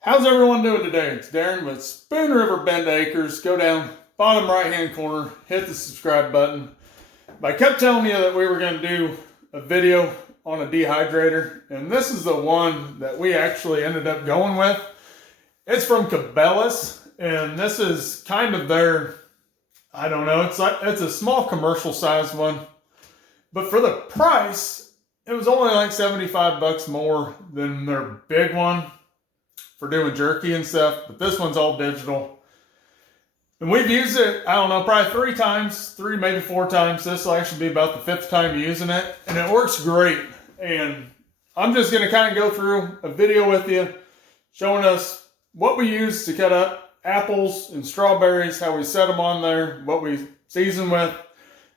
How's everyone doing today? It's Darren with Spoon River Bend Acres. Go down bottom right hand corner, hit the subscribe button. I kept telling you that we were going to do a video on a dehydrator, and this is the one that we actually ended up going with. It's from Cabelas, and this is kind of their, I don't know, it's a small commercial sized one, but for the price, it was only like 75 bucks more than their big one for doing jerky and stuff, but this one's all digital. And we've used it, I don't know, probably three, maybe four times. This will actually be about the fifth time using it, and it works great. And I'm just going to kind of go through a video with you, showing us what we use to cut up apples and strawberries, how we set them on there, what we season with,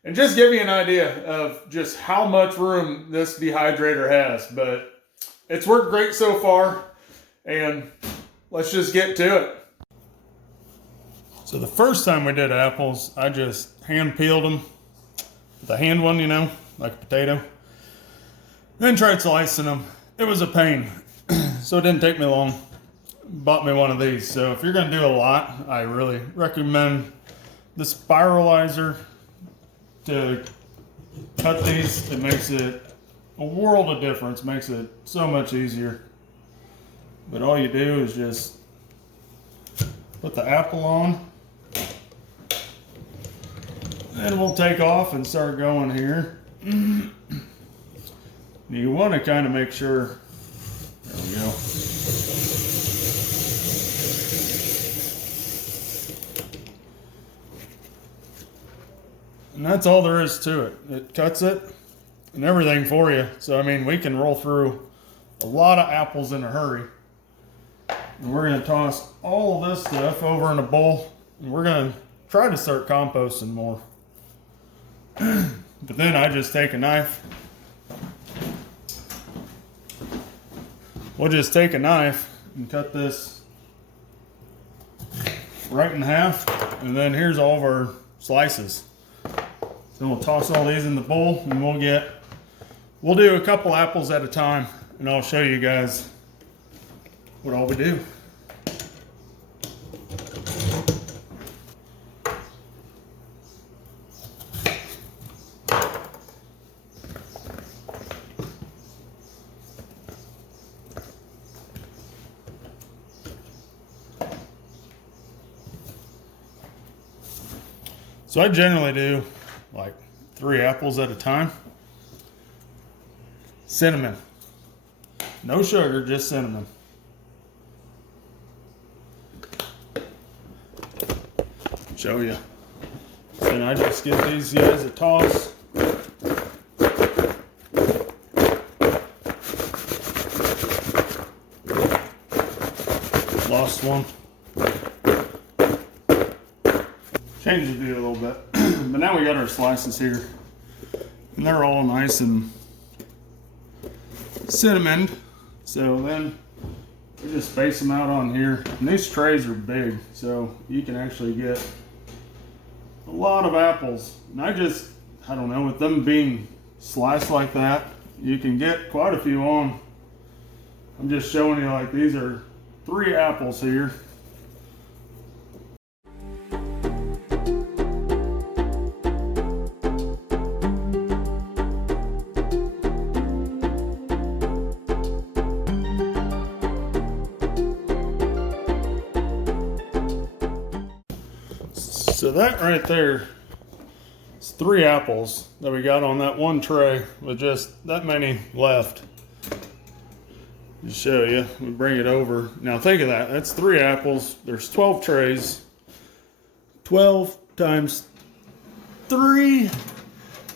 and just give you an idea of just how much room this dehydrator has. But it's worked great so far. And let's just get to it. So the first time we did apples, I just hand peeled them with a hand one, you know, like a potato. Then tried slicing them. It was a pain, so it didn't take me long. Bought me one of these. So if you're going to do a lot, I really recommend the spiralizer to cut these. It makes it a world of difference, makes it so much easier. But all you do is just put the apple on, and we'll take off and start going here. You want to kind of make sure, there we go. And that's all there is to it. It cuts it and everything for you. So I mean, we can roll through a lot of apples in a hurry. And we're going to toss all of this stuff over in a bowl, and we're going to try to start composting more. But then I just take a knife. We'll just take a knife and cut this right in half, and then here's all of our slices. Then we'll toss all these in the bowl, and we'll do a couple apples at a time, and I'll show you guys what all we do. So I generally do like 3 apples at a time. Cinnamon. No sugar, just cinnamon. Show you. And I just give these guys a toss. Lost one. Change the view a little bit. But now we got our slices here. And they're all nice and cinnamoned. So then we just space them out on here. And these trays are big, so you can actually get a lot of apples. And I don't know, with them being sliced like that, you can get quite a few on. I'm just showing you, like, these are 3 apples here. So that right there is 3 apples that we got on that one tray with just that many left. Just show you, we bring it over. Now think of that, that's 3 apples. There's 12 trays. 12 times 3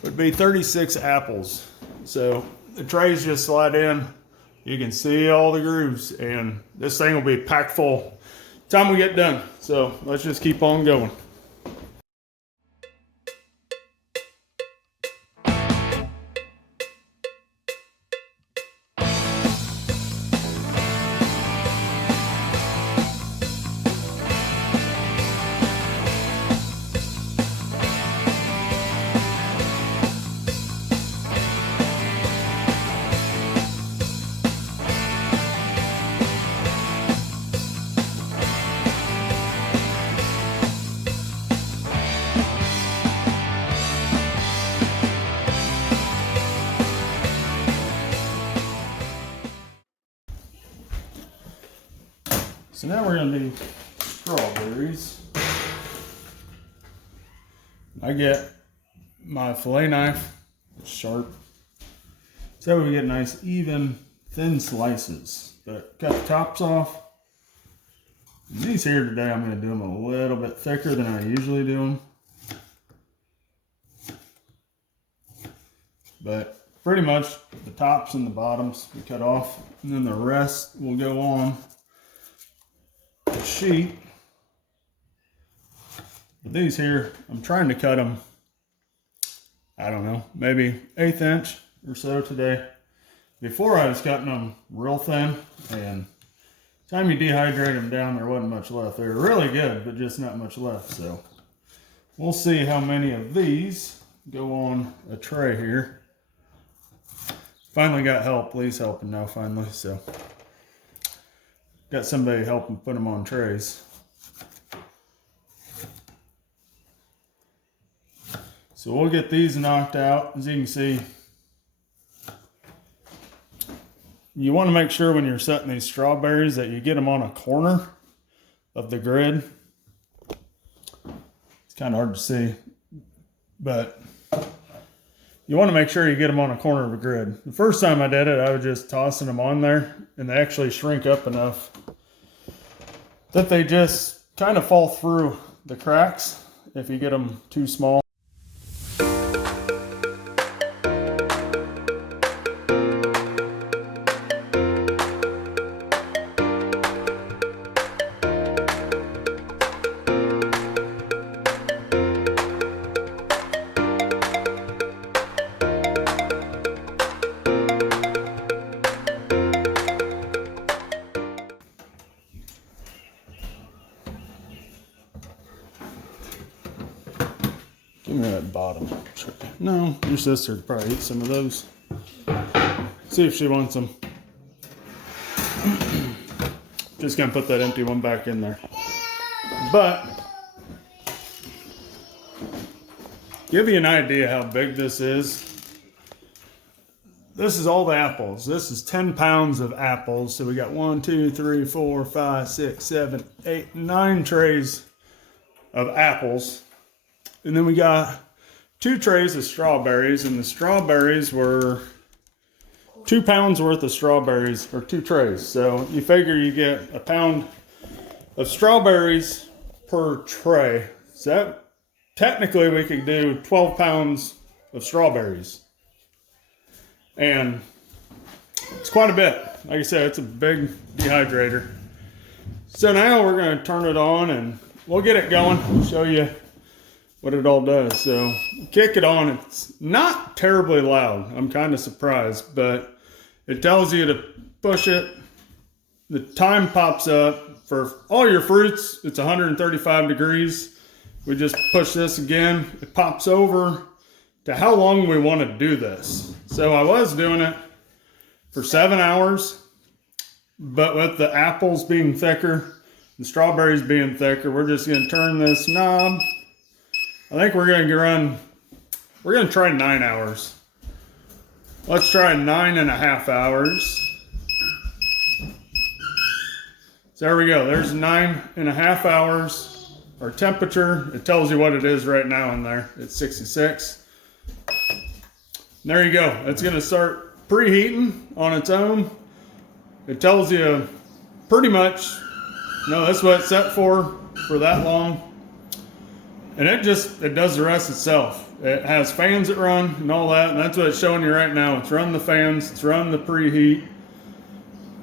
would be 36 apples. So the trays just slide in. You can see all the grooves, and this thing will be packed full time we get done. So let's just keep on going. So now we're gonna do strawberries. I get my fillet knife sharp, so we get nice, even, thin slices. But cut the tops off. And these here today, I'm gonna do them a little bit thicker than I usually do them. But pretty much the tops and the bottoms we cut off, and then the rest will go on the sheet. But these here, I'm trying to cut them, I don't know, maybe 1/8 inch or so today. Before I was cutting them real thin, and time you dehydrate them down, there wasn't much left. They were really good, but just not much left. So we'll see how many of these go on a tray here. Finally got help. Lee's helping now finally, so got somebody helping put them on trays. So we'll get these knocked out. As you can see, you want to make sure when you're setting these strawberries that you get them on a corner of the grid. It's kind of hard to see, but you want to make sure you get them on a corner of a grid. The first time I did it, I was just tossing them on there, and they actually shrink up enough that they just kind of fall through the cracks if you get them too small. Give me that bottom tray. No, your sister would probably eat some of those. See if she wants them. Just gonna put that empty one back in there. But give you an idea how big this is. This is all the apples. This is 10 pounds of apples. So we got 1, 2, 3, 4, 5, 6, 7, 8, 9 trays of apples. And then we got 2 trays of strawberries, and the strawberries were 2 pounds worth of strawberries, or 2 trays. So you figure you get a pound of strawberries per tray. So that, technically we could do 12 pounds of strawberries. And it's quite a bit. Like I said, it's a big dehydrator. So now we're going to turn it on and we'll get it going. I'll show you what it all does. So kick it on. It's not terribly loud. I'm kind of surprised, but it tells you to push it. The time pops up. For all your fruits, it's 135 degrees. We just push this again. It pops over to how long we want to do this. So I was doing it for 7 hours, but with the apples being thicker, the strawberries being thicker, we're just going to turn this knob. I think we're going to try 9 hours. Let's try 9.5 hours. So there we go. There's 9.5 hours. Our temperature, it tells you what it is right now in there. It's 66. And there you go. It's going to start preheating on its own. It tells you pretty much, that's what it's set for that long. And it does the rest itself. It has fans that run and all that, and that's what it's showing you right now. It's running the fans, it's running the preheat,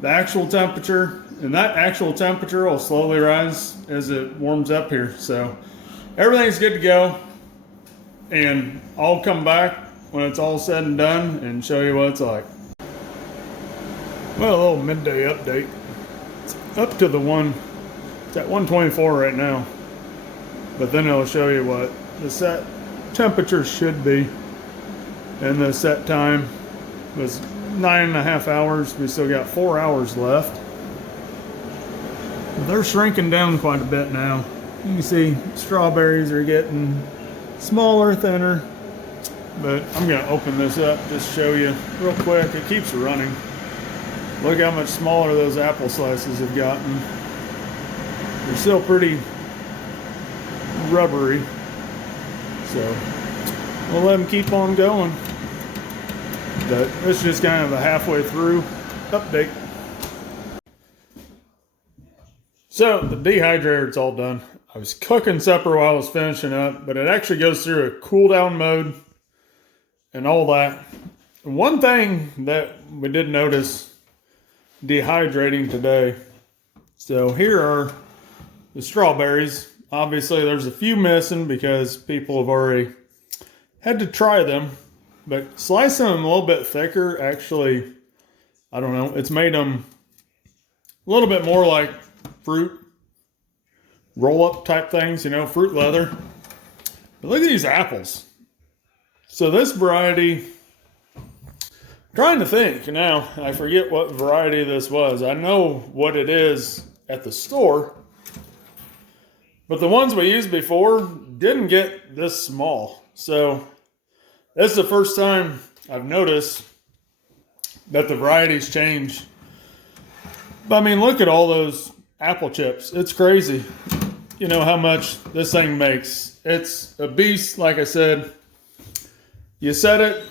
the actual temperature, and that actual temperature will slowly rise as it warms up here. So everything's good to go, and I'll come back when it's all said and done and show you what it's like. Well, a little midday update. It's up to it's at 124 right now. But then it'll show you what the set temperature should be. And the set time was 9.5 hours. We still got 4 hours left. They're shrinking down quite a bit now. You can see strawberries are getting smaller, thinner. But I'm going to open this up just to show you real quick. It keeps running. Look how much smaller those apple slices have gotten. they're still pretty rubbery. So we'll let them keep on going. But this is just kind of a halfway through update. So the dehydrator's all done. I was cooking supper while I was finishing up, but it actually goes through a cool down mode and all that. One thing that we did notice dehydrating today. So here are the strawberries. Obviously there's a few missing because people have already had to try them, but slicing them a little bit thicker actually, I don't know, it's made them a little bit more like fruit roll-up type things, you know, fruit leather. But look at these apples. So this variety, I'm trying to think now, I forget what variety this was. I know what it is at the store, but the ones we used before didn't get this small. So this is the first time I've noticed that the varieties change. But I mean, look at all those apple chips. It's crazy, you know, how much this thing makes. It's a beast, like I said. You set it,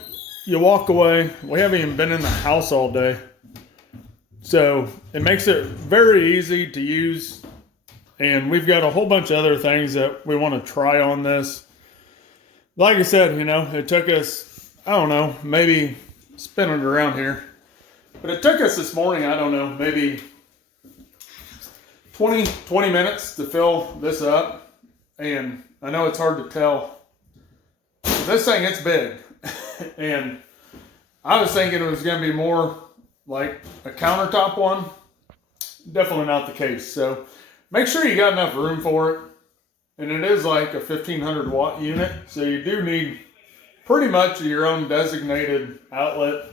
you walk away. We haven't even been in the house all day. So it makes it very easy to use. And we've got a whole bunch of other things that we want to try on this. Like I said, you know, it took us, I don't know, maybe spin it around here. But it took us this morning, I don't know, maybe 20 minutes to fill this up. And I know it's hard to tell. This thing, it's big. And I was thinking it was going to be more like a countertop one. Definitely not the case. So make sure you got enough room for it. And it is like a 1500 watt unit. So you do need pretty much your own designated outlet.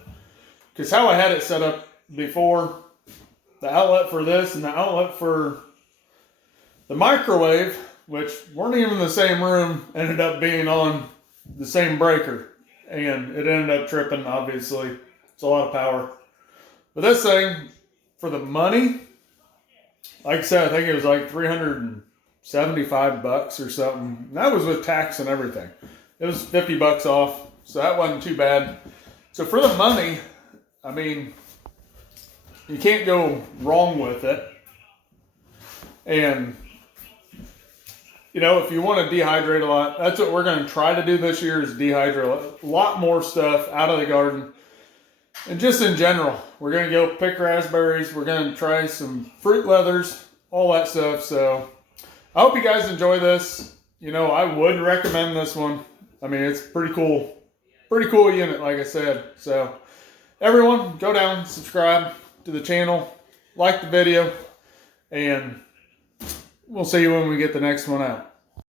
Because how I had it set up before, the outlet for this and the outlet for the microwave, which weren't even in the same room, ended up being on the same breaker. And it ended up tripping, obviously. It's a lot of power. But this thing, for the money, like I said, I think it was like $375 or something. And that was with tax and everything. It was $50 off, so that wasn't too bad. So for the money, I mean, you can't go wrong with it. And, you know, if you want to dehydrate a lot, that's what we're going to try to do this year, is dehydrate a lot more stuff out of the garden. And just in general, we're going to go pick raspberries. We're going to try some fruit leathers, all that stuff. So I hope you guys enjoy this. You know, I would recommend this one. I mean, it's pretty cool unit, like I said. So everyone, go down, subscribe to the channel, like the video, and we'll see you when we get the next one out.